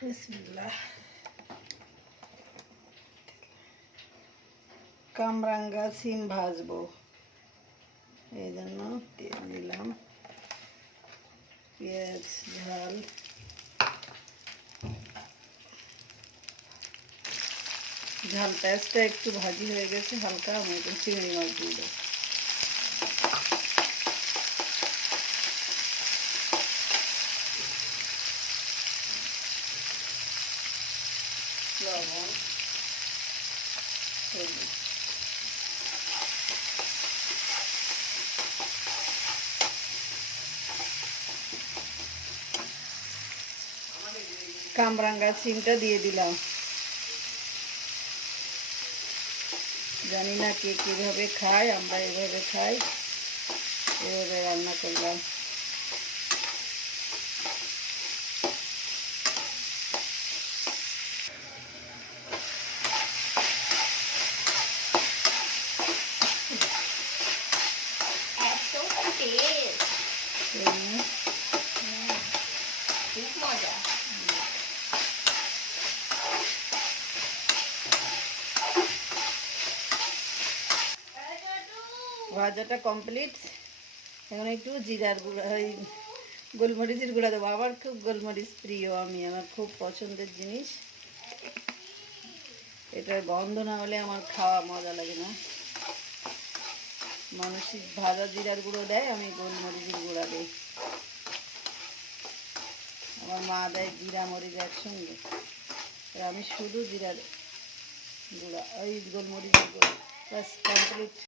বিসমিল্লাহ। কামরাঙ্গা সিম ভাজবো, এই জন্য তেল দিলাম, পেঁয়াজ, ঝাল, ঝাল পেঁয়াজটা একটু ভাজি হয়ে গেছে হালকা, আমি এখন চিংড়ি মাছ দিয়ে দেবো। লবণ, হলুদ, কামরাঙ্গা সিমটা দিয়ে দিলাম। জানি না কে কীভাবে খায়, আমরা এভাবে খাই, এভাবে রান্না করলাম। খুব মজা। ভাজাটা কমপ্লিট। এখন একটু জিরার গুঁড়া, ওই গোলমরিচের গুঁড়া দেবো। আমার খুব গোলমরিচ প্রিয়, আমার খুব পছন্দের জিনিস। এটার গন্ধ না হলে আমার খাওয়া মজা লাগে না। মানুষ ভাজা জিরার গুঁড়ো দেয়, আমি গোলমরিচের গুঁড়া দিই। আমার মা দেয় জিরা মরিচ একসঙ্গে, আমি শুধু জিরার গুঁড়া, ওই গোলমরিচের গুঁড়া। বাস কমপ্লিট।